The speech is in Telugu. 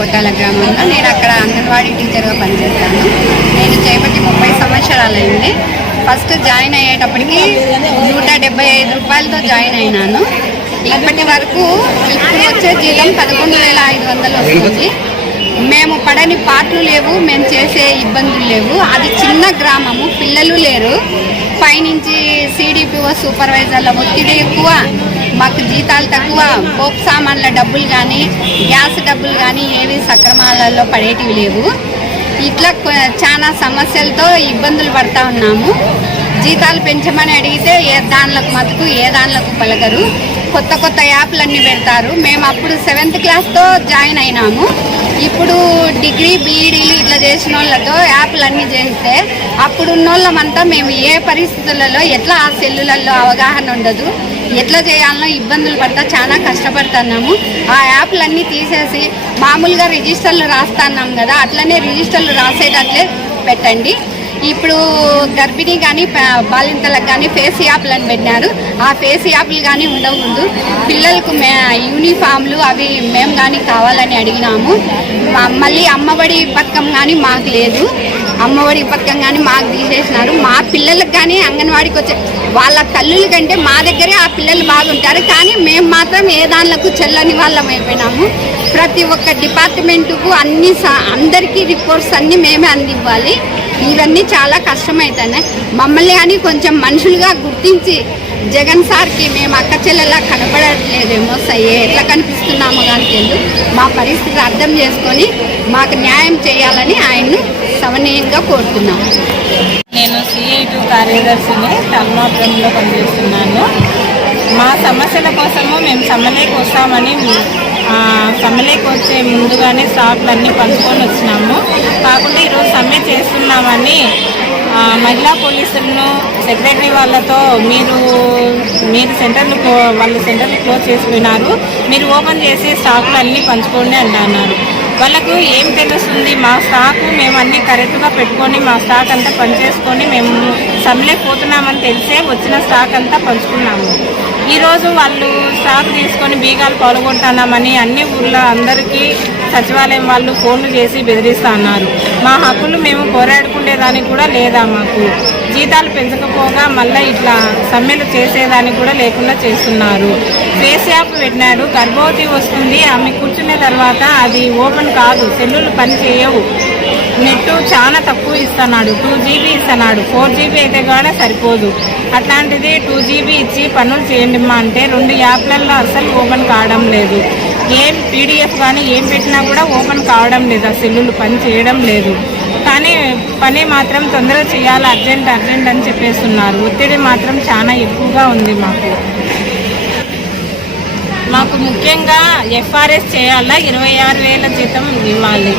కొట్టాల గ్రామంలో. నేను అక్కడ అంగన్వాడీ టీచర్గా పనిచేస్తాను. నేను చేపట్టి 30 సంవత్సరాలైంది. ఫస్ట్ జాయిన్ అయ్యేటప్పటికి 175 రూపాయలతో జాయిన్ అయినాను. ఇప్పటి వరకు ఇప్పుడు వచ్చే జీతం 11,500 వస్తుంది. మేము పడని పాటలు లేవు, మేము చేసే ఇబ్బందులు లేవు. అది చిన్న గ్రామము, పిల్లలు లేరు. పైనుంచి సిడిపిఓ సూపర్వైజర్ల ఒత్తిడి ఎక్కువ, మాకు జీతాలు తక్కువ, పోపు సామాన్ల డబ్బులు కానీ గ్యాస్ డబ్బులు కానీ ఏవి సక్రమాలలో పడేటివి లేవు. ఇట్లా చాలా సమస్యలతో ఇబ్బందులు పడతా ఉన్నాము. జీతాలు పెంచమని అడిగితే ఏ దానిలకు మతుకు ఏ దానిలకు పలకరు. కొత్త కొత్త యాప్లన్నీ పెడతారు. మేము అప్పుడు 7th క్లాస్తో జాయిన్ అయినాము. ఇప్పుడు డిగ్రీ బీఈడీలు ఇట్లా చేసిన వాళ్ళతో యాప్లన్నీ చేస్తే అప్పుడున్న వాళ్ళమంతా మేము ఏ పరిస్థితులలో ఎట్లా ఆ సెల్లులలో అవగాహన ఉండదు, ఎట్లా చేయాలనో ఇబ్బందులు పడతా చాలా కష్టపడుతున్నాము. ఆ యాప్లన్నీ తీసేసి మామూలుగా రిజిస్టర్లు రాస్తున్నాం కదా, అట్లనే రిజిస్టర్లు రాసేటట్లే పెట్టండి. ఇప్పుడు గర్భిణీ కానీ బాలింతలకు కానీ ఫేస్ యాప్లను పెట్టినారు. ఆ ఫేస్ యాప్లు కానీ ఉండకూడదు. పిల్లలకు యూనిఫామ్లు అవి మేము కానీ కావాలని అడిగినాము. మళ్ళీ అమ్మఒడి పథకం కానీ మాకు లేదు. అమ్మఒడి పథకం కానీ మాకు తీసేసినారు. మా పిల్లలకు కానీ అంగన్వాడికి వచ్చే వాళ్ళ తల్లుల కంటే మా దగ్గరే ఆ పిల్లలు బాగుంటారు. కానీ మేము మాత్రం ఏ దానిలకు చెల్లని వాళ్ళం అయిపోయినాము. ప్రతి ఒక్క డిపార్ట్మెంటుకు అందరికీ రిపోర్ట్స్ అన్నీ మేమే అందివ్వాలి. ఇవన్నీ చాలా కష్టమవుతున్నాయి. మమ్మల్ని కానీ కొంచెం మనుషులుగా గుర్తించి జగన్ సార్కి మేము అక్క చెల్లెలా కనపడట్లేదేమో ఎట్లా కనిపిస్తున్నామో కానీ తెలియదు. మా పరిస్థితి అర్థం చేసుకొని మాకు న్యాయం చేయాలని ఆయన్ను సవనీయంగా కోరుతున్నాము. నేను CI2 కార్యదర్శిని తల్మాపురంలో పనిచేస్తున్నాను. మా సమస్యల కోసము మేము సమ్మెలోకి వస్తామని సమ్మెలోకి వచ్చే ముందుగానే స్టాక్లన్నీ పంచుకొని వచ్చినాము. కాకుండా ఈరోజు సమ్మె చేస్తున్నామని మహిళా పోలీసులను సెక్రటరీ వాళ్ళతో మీరు వాళ్ళు సెంటర్లు క్లోజ్ చేసిపోయినారు, మీరు ఓపెన్ చేసి స్టాకులు అన్నీ పంచుకోండి అంటున్నారు. వాళ్ళకు ఏం తెలుస్తుంది? మా స్టాకు మేము అన్నీ కరెక్ట్గా పెట్టుకొని మా స్టాక్ అంతా పనిచేసుకొని మేము సమ్మెలోకి పోతున్నామని తెలిసే వచ్చిన స్టాక్ అంతా పంచుకున్నాము. ఈరోజు వాళ్ళు స్టాక్ తీసుకొని బీగాలు పాల్గొంటున్నామని అన్ని ఊళ్ళో అందరికీ సచివాలయం వాళ్ళు ఫోన్లు చేసి బెదిరిస్తూ ఉన్నారు. మా హక్కులు మేము పోరాడుకునేదానికి కూడా లేదా, మాకు జీతాలు పెంచకపోగా మళ్ళీ ఇట్లా సమ్మెలు చేసేదానికి కూడా లేకుండా చేస్తున్నారు. ఫేస్ యాప్ పెట్టినాడు, గర్భవతి వస్తుంది, ఆమె కూర్చునే తర్వాత అది ఓపెన్ కాదు, సెల్లులు పని చేయవు, నెట్ చాలా తక్కువ ఇస్తున్నాడు, 2 GB ఇస్తున్నాడు, 4 GB అయితే కూడా సరిపోదు. అట్లాంటిది 2 GB ఇచ్చి పనులు చేయండి మా అంటే 2 యాప్లలో అస్సలు ఓపెన్ కావడం లేదు. ఏం PDF కానీ ఏం పెట్టినా కూడా ఓపెన్ కావడం లేదు, ఆ సెల్లులు పని చేయడం లేదు. కానీ పని మాత్రం తొందరగా చేయాలి, అర్జెంట్ అని చెప్పేస్తున్నారు. ఒత్తిడి మాత్రం చాలా ఎక్కువగా ఉంది. మాకు ముఖ్యంగా FRS చేయాలా, 26,000 జీతం ఇవ్వాలి.